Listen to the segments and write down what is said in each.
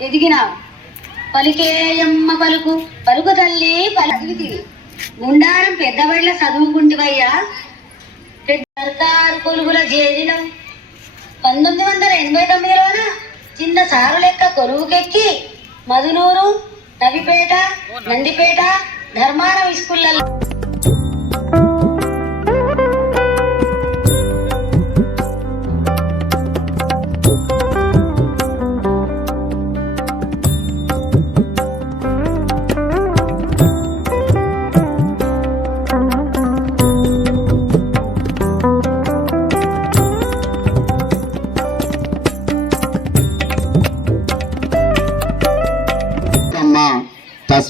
ఎదిగినావు పలికేయమ్మ పలుకు పలుకు తల్లి పలికితివి గుండారం పెద్దబడిల చదువుకుంటివయ్యా. పెద్ద సర్కారు కొలుగుల చేరినం పంతొమ్మిది వందల ఎనభై తొమ్మిదిలోన చిన్న సారు లెక్క కొలువుకెక్కి మధునూరు నవిపేట నందిపేట ధర్మారం స్కూళ్ళల్లో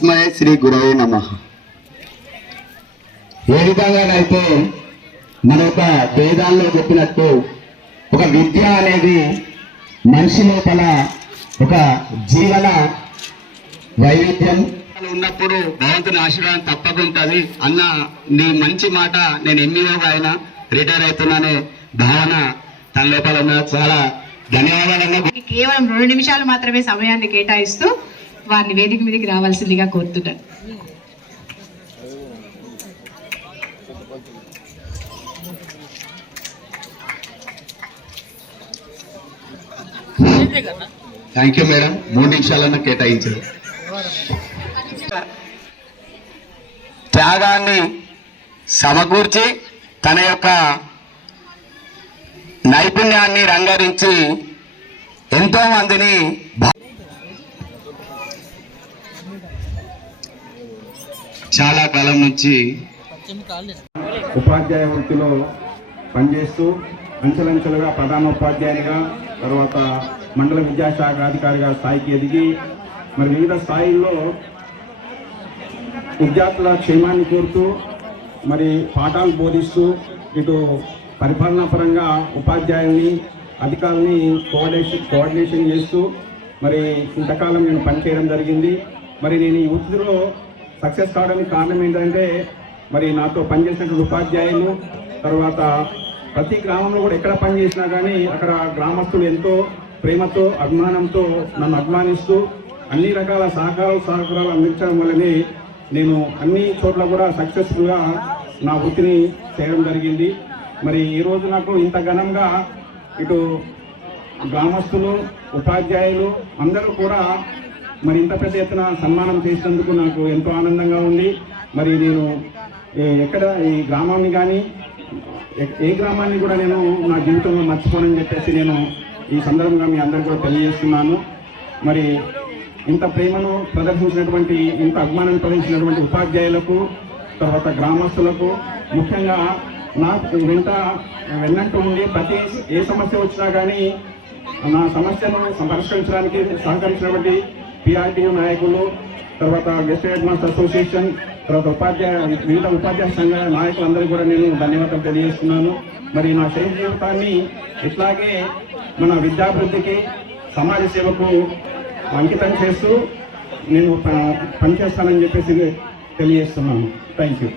తస్మయ శ్రీ గురవే నమ. ఏ విధంగానైతే మన యొక్క వేదాల్లో చెప్పినట్టు ఒక విద్య అనేది మనిషి లోపల ఒక జీవన వైవిధ్యం ఉన్నప్పుడు భగవంతుని ఆశీర్వాదం తప్పకుంటుంది అన్న నీ మంచి మాట నేను ఎన్నియోగా అయినా రిటైర్ అవుతున్నానే భావన తన లోపల ఉన్న చాలా ధన్యవాదాలన్నా కేవలం రెండు నిమిషాలు మాత్రమే సమయాన్ని కేటాయిస్తూ వారిని వేదిక మీదకి రావాల్సిందిగా కోరుతున్నాను. థ్యాంక్ యూ మేడం మూడు నిమిషాలన్న కేటాయించారు. త్యాగాన్ని సమకూర్చి తన యొక్క నైపుణ్యాన్ని రంగరించి ఎంతో చాలా కాలం నుంచి ఉపాధ్యాయ వృత్తిలో పనిచేస్తూ అంచెలంచెలుగా ప్రధాన ఉపాధ్యాయునిగా తర్వాత మండల విద్యాశాఖ అధికారిగా స్థాయికి ఎదిగి మరి వివిధ స్థాయిల్లో విద్యార్థుల క్షేమాన్ని కోరుతూ మరి పాఠాలు బోధిస్తూ ఇటు పరిపాలనా పరంగా ఉపాధ్యాయుల్ని అధికారుల్ని కోఆర్డినేషన్ కోఆర్డినేషన్ చేస్తూ మరి ఇంతకాలం నేను పనిచేయడం జరిగింది. మరి నేను ఈ వృత్తిలో సక్సెస్ కావడానికి కారణం ఏంటంటే మరి నాతో పనిచేసినటువంటి ఉపాధ్యాయులు తర్వాత ప్రతి గ్రామంలో కూడా ఎక్కడ పనిచేసినా కానీ అక్కడ గ్రామస్తులు ఎంతో ప్రేమతో అభిమానంతో నన్ను అభిమానిస్తూ అన్ని రకాల సహకారాలు సహకారాలు అందించడం వల్లనే నేను అన్ని చోట్ల కూడా సక్సెస్ఫుల్గా నా వృత్తిని చేయడం జరిగింది. మరి ఈరోజు నాకు ఇంత ఘనంగా ఇటు గ్రామస్తులు ఉపాధ్యాయులు అందరూ కూడా మరి ఇంత పెద్ద ఎత్తున సన్మానం చేసినందుకు నాకు ఎంతో ఆనందంగా ఉంది. మరి నేను ఎక్కడ ఈ గ్రామాన్ని కానీ ఏ గ్రామాన్ని కూడా నేను నా జీవితంలో మర్చిపోనని చెప్పేసి నేను ఈ సందర్భంగా మీ అందరికీ కూడా తెలియజేస్తున్నాను. మరి ఇంత ప్రేమను ప్రదర్శించినటువంటి ఇంత అభిమానాన్ని ప్రదర్శించినటువంటి ఉపాధ్యాయులకు తర్వాత గ్రామస్తులకు ముఖ్యంగా నాకు వెంట వెన్నంటూ ఉండి ప్రతి ఏ సమస్య వచ్చినా కానీ నా సమస్యను పరిష్కరించడానికి సహకరించినటువంటి పిఆర్టీయూ నాయకులు తర్వాత వెస్ట్ హెడ్ మాస్టర్ అసోసియేషన్ తర్వాత ఉపాధ్యాయ వివిధ ఉపాధ్యాయ సంఘ నాయకులందరికీ కూడా నేను ధన్యవాదాలు తెలియజేస్తున్నాను. మరి నా శైలి జీవితాన్ని ఇట్లాగే మన విద్యాభివృద్ధికి సమాజ సేవకు అంకితం చేస్తూ నేను ప- పనిచేస్తానని చెప్పేసి తెలియజేస్తున్నాను. Thank you